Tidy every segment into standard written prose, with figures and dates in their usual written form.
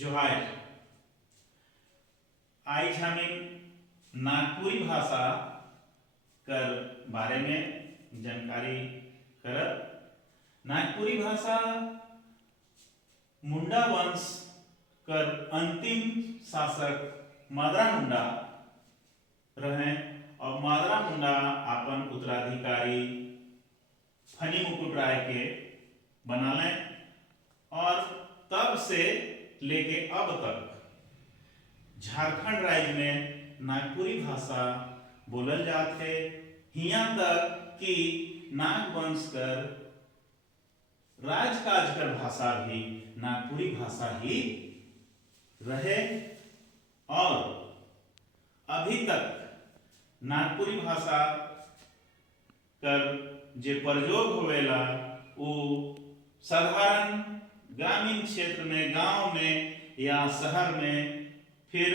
जोहार आज हम नागपुरी भाषा कर बारे में जानकारी करब। नागपुरी भाषा मुंडा वंश कर अंतिम शासक मादरा मुंडा रहे और मादरा मुंडा अपन उत्तराधिकारी फनी मुकुट राय के बनाले और तब से लेके अब तक झारखंड राज्य में नागपुरी भाषा बोलल जाते। हिया तक कि नागवंश कर राजकाज कर भाषा भी नागपुरी भाषा ही रहे और अभी तक नागपुरी भाषा कर जे प्रयोग होवेला वो साधारण ग्रामीण क्षेत्र में, गांव में या शहर में, फिर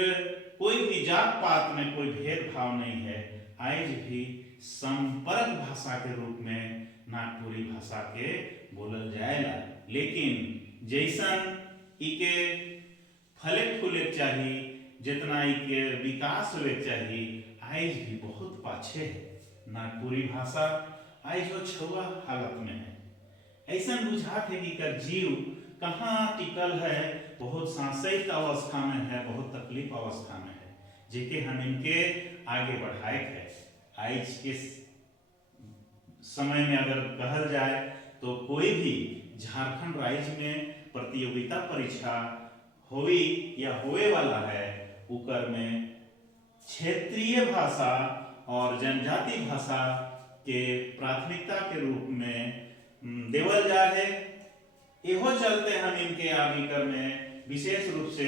कोई भी जात पात में कोई भेदभाव नहीं है। आज भी संपर्क भाषा के रूप में नागपुरी भाषा के बोलल जाएला, लेकिन जैसन इके फले फूले चाहिए, जितना इके विकास हुए चाहिए, आज भी बहुत पाछे है। नागपुरी भाषा आज वो छुआ हालत में है। ऐसा बुझात है कि कर जीव कहाँ टिकल है, बहुत सांसयिक अवस्था में है, बहुत तकलीफ अवस्था में है, जेके हम इनके आगे बढ़ाए है। आज के समय में अगर कहल जाए तो कोई भी झारखंड राज्य में प्रतियोगिता परीक्षा होई या होए वाला है, उकर में क्षेत्रीय भाषा और जनजाति भाषा के प्राथमिकता के रूप में देवल जाए। एहो चलते हम इनके आगे में विशेष रूप से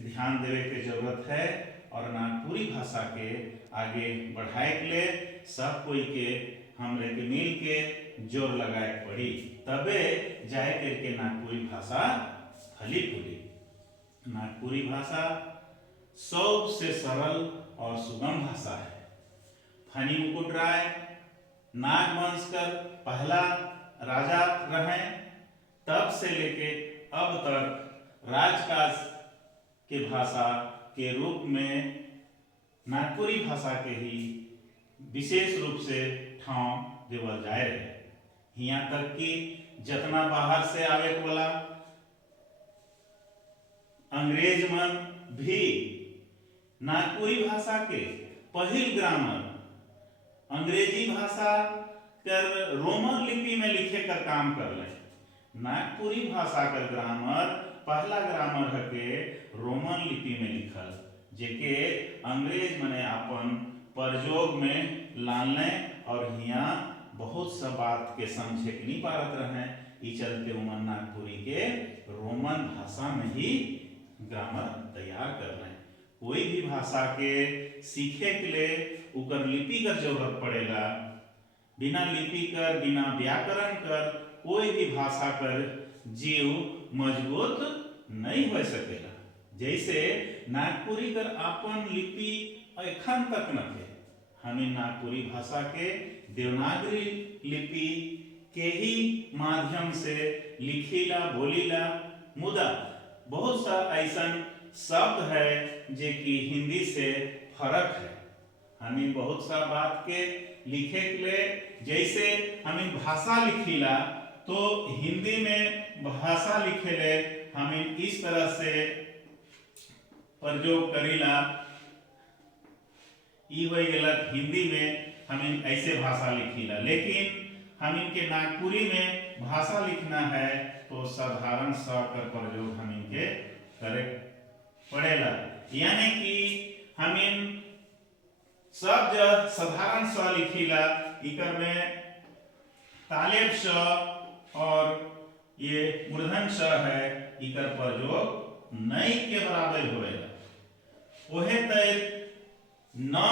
ध्यान देवे के जरूरत है और नागपुरी भाषा के आगे बढ़ाए के लिए सब कोई के हमरे के मिल के जोर लगाए पड़ी, तबे जाए करके नागपुरी भाषा फली फूली। नागपुरी भाषा सबसे सरल और सुगम भाषा है। फनी मुकुट राय नागवंश कर पहला राजा रहे, तब से लेके अब तक राजकाज के भाषा के रूप में नागपुरी भाषा के ही विशेष रूप से ठाव देवल जाए रहे। यहाँ तक कि जितना बाहर से आवे वाला अंग्रेज मन भी नागपुरी भाषा के पहिल ग्रामर अंग्रेजी भाषा कर रोमन लिपि में लिखे कर काम कर ले। नागपुरी भाषा कर ग्रामर पहला ग्रामर है के रोमन लिपि में लिखल, जेके अंग्रेज मने अपन प्रयोग में लाने और हिया बहुत सा बात के समझे के नहीं पारत रहे। ई चलते उमन नागपुरी के रोमन भाषा में ही ग्रामर तैयार कर रहे। कोई भी भाषा के सीखे के लिए उकर लिपि कर जरूरत पड़ेगा। बिना लिपि कर, बिना व्याकरण कर कोई भी भाषा कर जीव मजबूत नहीं हो सकेला। जैसे नागपुरी कर अपन लिपि एखन तक न थे। हमें नागपुरी भाषा के देवनागरी लिपि के ही माध्यम से लिखीला बोलीला, मुदा बहुत सा ऐसा शब्द है जे कि हिंदी से फर्क है। हमें बहुत सा बात के लिखे के लिए, जैसे हमें भाषा लिखीला तो हिंदी में भाषा लिखेले हमें इस तरह से प्रयोग करीला, ई वही गलत। हिंदी में हमें ऐसे भाषा लिखीला, लेकिन हम इनके नागपुरी में भाषा लिखना है तो साधारण स कर प्रयोग हम इनके करे पड़ेला। यानी कि हमें सब जब साधारण स लिखीला, इकर में तालेब स और ये मूर्धन स है, इकर प्रयोग नई के बराबर होएगा। ओहे तय न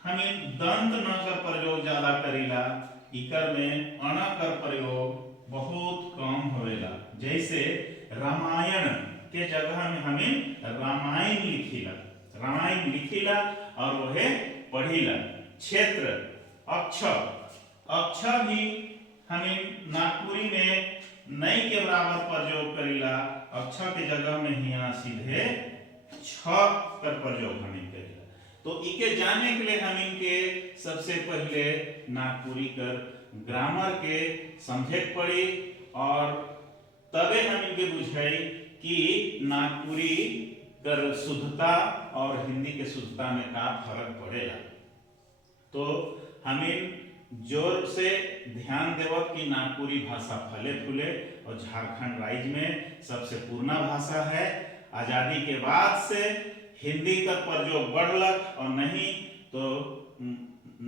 हमें दंत न कर प्रयोग ज्यादा करीला, इकर में अण कर प्रयोग बहुत कम होएला। जैसे रामायण के जगह में हमें रामायण लिखीला और वह पढ़ीला। क्षेत्र अक्ष भी हमें नागपुरी में नई के बराबर प्रयोग करीला और छ के जगह में हिया सीधे छ कर प्रयोग हम करीला। तो इके जाने के लिए हम इनके सबसे पहले नागपुरी कर ग्रामर के समझे पड़ी और तबे हम इनके बुझाई कि नागपुरी कर शुद्धता और हिंदी के शुद्धता में का फर्क पड़ेगा। तो हमें जोर से ध्यान देवत कि नागपुरी भाषा फले फूले और झारखंड राज्य में सबसे पुराना भाषा है। आजादी के बाद से हिंदी का प्रयोग बढ़लक और नहीं तो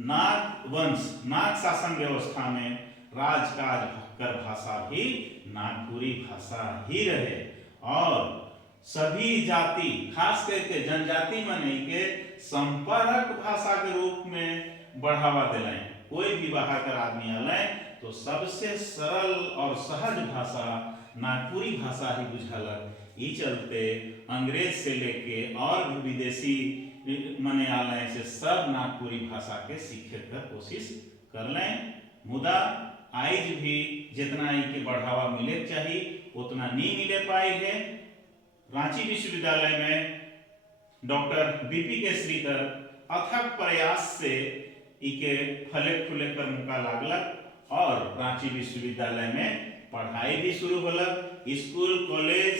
नाग वंश नाग शासन व्यवस्था में राजकाज कर भाषा भी नागपुरी भाषा ही रहे और सभी जाति खास करके जनजाति मने के संपर्क भाषा के रूप में बढ़ावा दिलाएं। कोई भी बाहर कर आदमी आए तो सबसे सरल और सहज भाषा नागपुरी भाषा ही बुझालक। ई चलते अंग्रेज से लेके और भी विदेशी मने आलय से सब नागपुरी भाषा के सीखे कर कोशिश कर लें। मुदा आज भी जितना इनके बढ़ावा मिले चाहिए उतना नहीं मिले पाए है। रांची विश्वविद्यालय में डॉक्टर बीपी के श्रीकर अथक प्रयास से इके फले फूले कर मुका लागलक और रांची विश्वविद्यालय में पढ़ाई भी शुरू होलक। स्कूल कॉलेज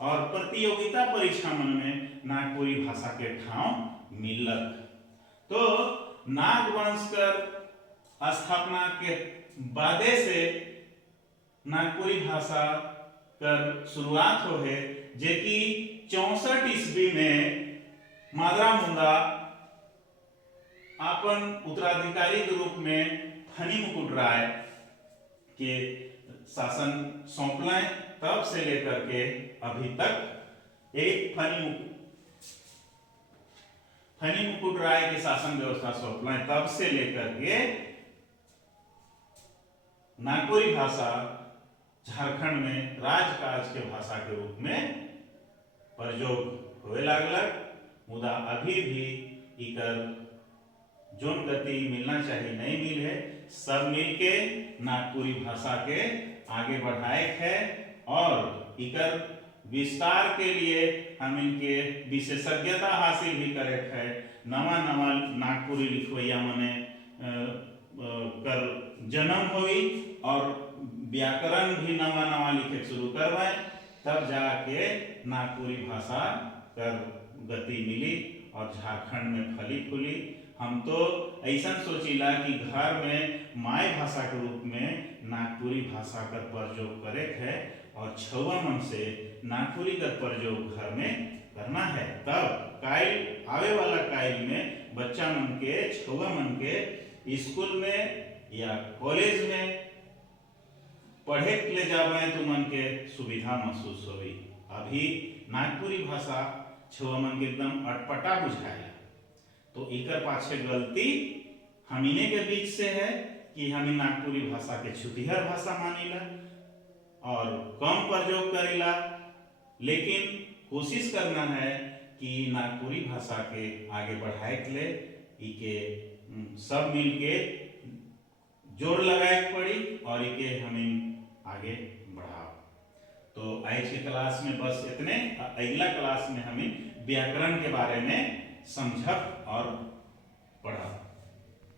और प्रतियोगिता परीक्षा मन में नागपुरी भाषा के ठाव मिलक। तो नागवंश कर स्थापना के बादे से नागपुरी भाषा कर शुरुआत हो है जे कि 64 ईस्वी में मादरा मुंडा अपन उत्तराधिकारी के रूप में फनी मुकुट राय के शासन सौंपला। तब से लेकर के अभी तक एक फनी मुकुट राय के शासन व्यवस्था सौंपला। तब से लेकर के नागपुरी भाषा झारखंड में राजकाज के भाषा के रूप में प्रयोग होए लागलक। मुदा अभी भी इकर जोन गति मिलना चाहिए नहीं मिल है। सब मिलके नागपुरी भाषा के आगे बढ़ाए है और इकर विस्तार के लिए हम इनके विशेषज्ञता हासिल भी करे है। नवा नवा नागपुरी लिखवैया मने कर जन्म हुई और व्याकरण भी नवा नवा लिखे शुरू करवाए। तब जाके नागपुरी भाषा कर गति मिली और झारखंड में फली फूली। हम तो ऐसा सोचिला कि घर में माय भाषा के रूप में नागपुरी भाषा का प्रयोग करे है और छुआ मन से नागपुरी का प्रयोग घर में करना है। तब काइल आवे वाला काइल में बच्चा मन के छुआ मन के स्कूल में या कॉलेज में पढ़े के ले जावे तो मन के सुविधा महसूस होगी। अभी नागपुरी भाषा छुआ मन के एकदम अटपटा बुझाएगा। तो इकर पाछे गलती हमीने के बीच से है कि हम नागपुरी भाषा के छुटिहर भाषा मानीला और कम प्रयोग करेला। लेकिन कोशिश करना है कि नागपुरी भाषा के आगे बढ़ाए के लिए इके सब मिलके जोर लगाए पड़ी और इके हमें आगे बढ़ाओ। तो आज के क्लास में बस इतने। अगला क्लास में हमें व्याकरण के बारे में समझब और पढ़ब।